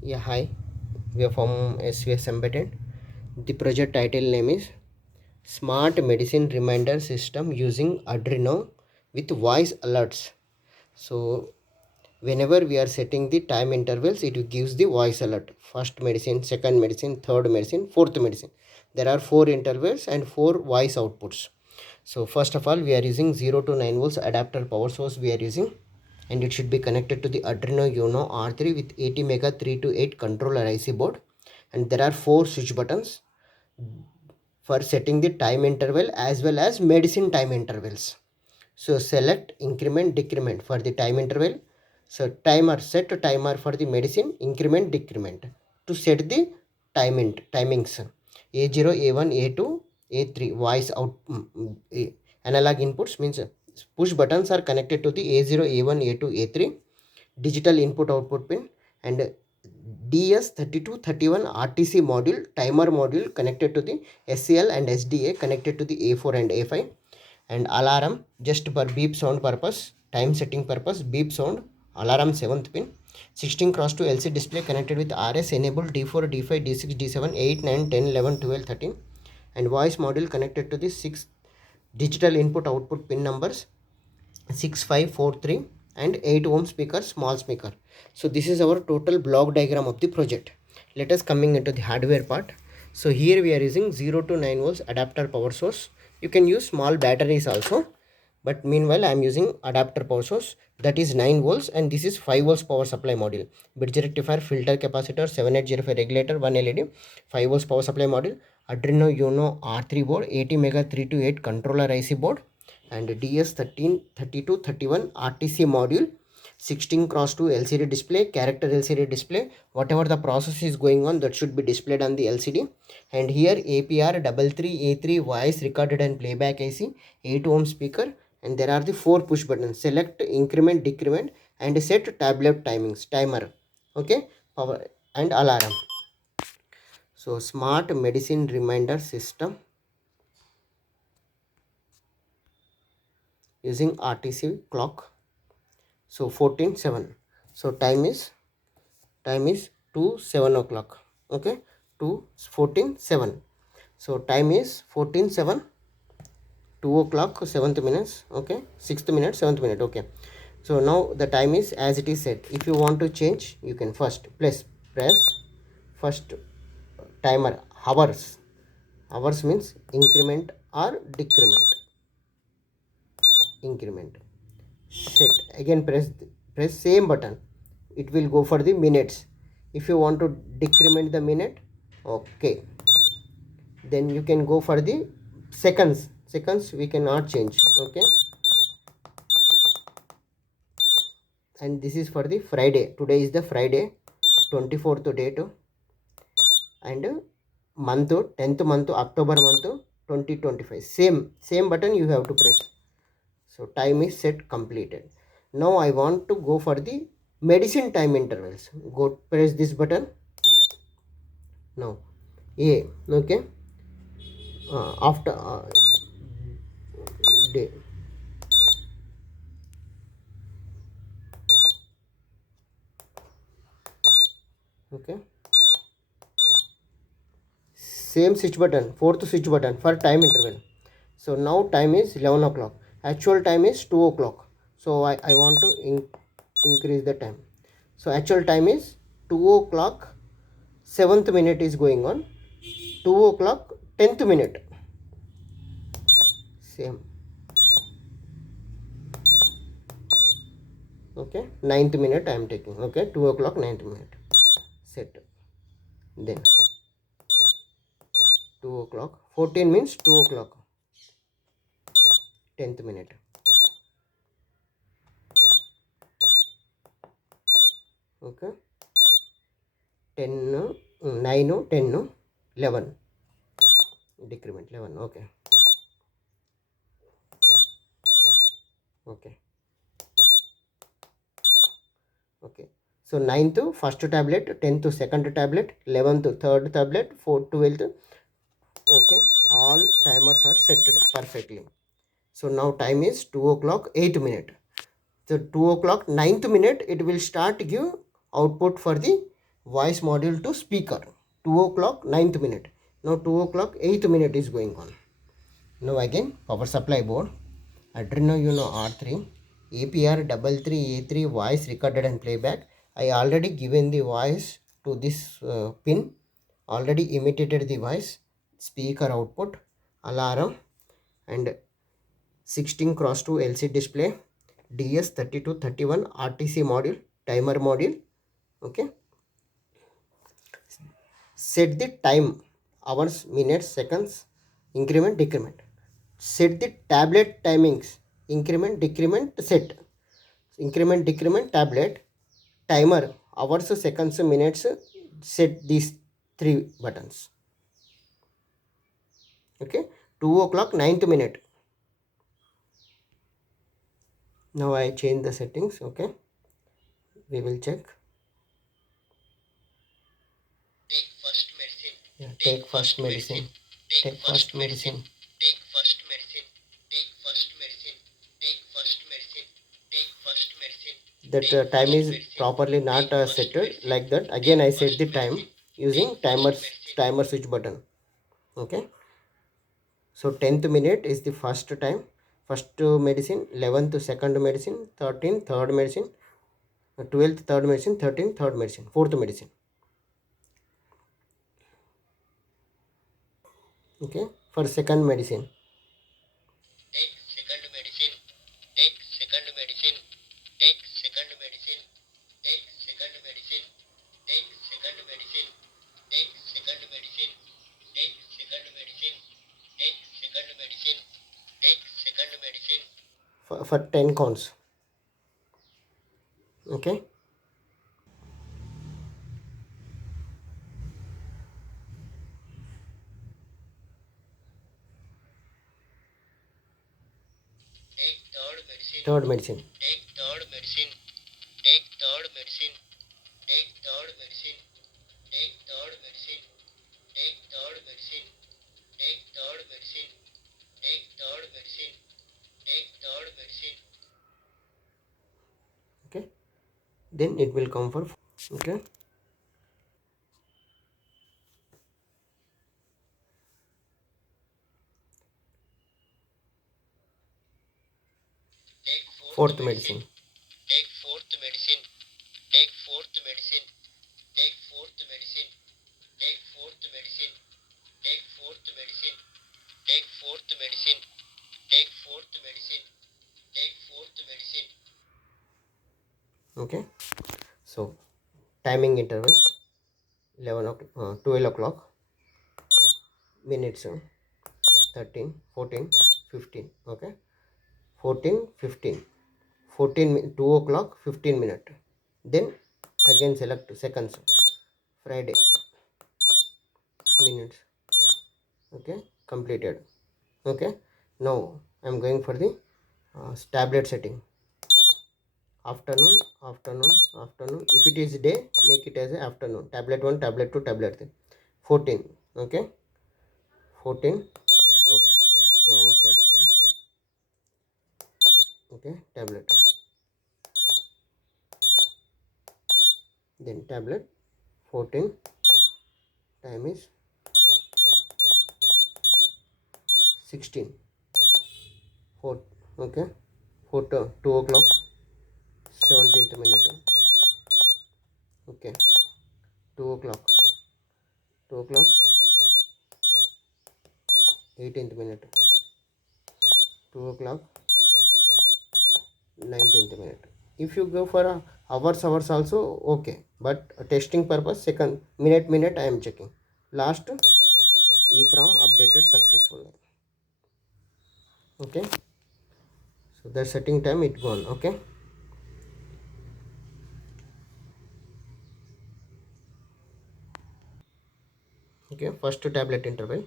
Yeah, hi. We are from svsembedded. The project title name is Smart Medicine Reminder System using Arduino with voice alerts. So whenever we are setting the time intervals, it gives the voice alert. First medicine, second medicine, third medicine, fourth medicine. There are 4 intervals and 4 voice outputs. So first of all, we are using 0 to 9 volts adapter power source we are using, and it should be connected to the Arduino Uno R3 with 80 mega 328 controller IC board. And there are 4 switch buttons for setting the time interval as well as medicine time intervals. So select increment decrement for the time interval. So timer, set timer for the medicine, increment decrement to set the timings. A0, A1, A2, A3 voice out analog inputs means push buttons are connected to the A0, A1, A2, A3 digital input output pin, and DS3231 RTC module timer module connected to the SCL and SDA connected to the A4 and A5, and alarm just for beep sound purpose, time setting purpose, beep sound, alarm 7th pin. 16 cross 2 LCD display connected with RS enabled D4, D5, D6, D7, 8, 9, 10, 11, 12, 13, and voice module connected to the 6 digital input output pin numbers 6543 and 8 ohm speaker, small speaker. So this is our total block diagram of the project. Let us coming into the hardware part. So here we are using 0 to 9 volts adapter power source. You can use small batteries also, but meanwhile I am using adapter power source, that is 9 volts, and this is 5 volts power supply module, bridge rectifier, filter capacitor, 7805 regulator, 1 LED, 5 volts power supply module, Arduino Uno R3 board, 80 mega 328 controller IC board, and DS3231 RTC module, 16 cross 2 LCD display, character LCD display. Whatever the process is going on, that should be displayed on the LCD. And here APR33A3 voice recorded and playback IC, 8 ohm speaker, and there are the 4 push buttons: select, increment, decrement, and set tablet timings, timer, okay, power and alarm. So smart medicine reminder system using RTC clock. So 14:07. So time is to 7 o'clock. Okay, to 14:07. So time is 14:07, 2 o'clock 7th minutes. Okay, 6th minute, 7th minute. Okay, so now the time is as it is set. If you want to change, you can first press first timer hours. Hours means increment or decrement. Increment, set, again press same button, it will go for the minutes. If you want to decrement the minute, okay, then you can go for the seconds we cannot change. Okay, and this is for the Friday. Today is the Friday, 24th date, and month 10th month, October month 2025. Same button you have to press. So time is set, completed. Now I want to go for the medicine time intervals. Go press this button. Now A, okay, after day, okay, same switch button, fourth switch button for time interval. So now time is 11 o'clock, actual time is 2 o'clock. So I want to increase the time. So actual time is 2 o'clock 7th minute is going on, 2 o'clock 10th minute, same. Okay, 9th minute I am taking. Okay, 2 o'clock 9th minute, set. Then 2 o'clock 14 means 2 o'clock 10th minute. Okay, 10 9 10 11 decrement 11. Okay, okay, okay. So 9th first tablet, 10th second tablet, 11th third tablet, 4th 12th. Okay, all timers are set perfectly. So now time is 2 o'clock 8th minute. So 2 o'clock 9th minute it will start give output for the voice module to speaker. 2 o'clock 9th minute. Now 2 o'clock 8th minute is going on. Now again power supply board, Arduino R3, APR33A3 voice recorded and playback. I already given the voice to this pin, already imitated the voice, speaker output, alarm, and 16 cross 2 LCD display, DS3231 RTC module, timer module. Okay, set the time, hours, minutes, seconds, increment, decrement. Set the tablet timings, increment, decrement, set. Increment, decrement, tablet, timer, hours, seconds, minutes, set these three buttons. Okay, 2 o'clock 9th minute. Now I change the settings. Okay, we will check. Take first medicine. Yeah, take first medicine. Take first medicine. Take first medicine. Take first medicine. Take first medicine. Take first medicine. That time is properly not set like that. Again I set the time using timer switch button. Okay, so 10th minute is the first time, first medicine, 11th second medicine, 13th third medicine, 12th third medicine, 13th third medicine, fourth medicine. Okay, for second medicine, take second medicine, take second medicine, take second medicine, take second medicine, take second medicine, take second medicine, take second medicine, take second medicine, take second medicine, for 10 counts. Okay, take third medicine, third medicine, take third medicine, take third medicine, take third medicine, take third medicine, take third medicine, take third medicine, take third medicine, take third medicine. Okay, then it will come for. Okay, take fourth medicine, take fourth medicine, take fourth medicine, take fourth medicine, take fourth medicine, take fourth medicine, take fourth medicine, take fourth medicine, take fourth medicine. Okay, so timing intervals 11 o'clock, 12 o'clock, minutes 13, 14, 15. Okay, 14, 15, 14, 2 o'clock 15 minute. Then again select seconds, Friday, minutes. Okay, completed. Okay, now I'm going for the tablet setting. Afternoon, afternoon, afternoon. If it is day, make it as a afternoon. Tablet 1, tablet 2, tablet 3. 14. Okay, 14. Oh sorry. Okay, tablet, then tablet 14. Time is 16. 4. Okay, 2 o'clock 17th minute. Okay, 2 o'clock 18th minute, 2 o'clock 19th minute. If you go for a hours also okay, but testing purpose second minute I am checking. Last EEPROM updated successfully. Okay, so the setting time it gone. Okay, okay, first tablet interval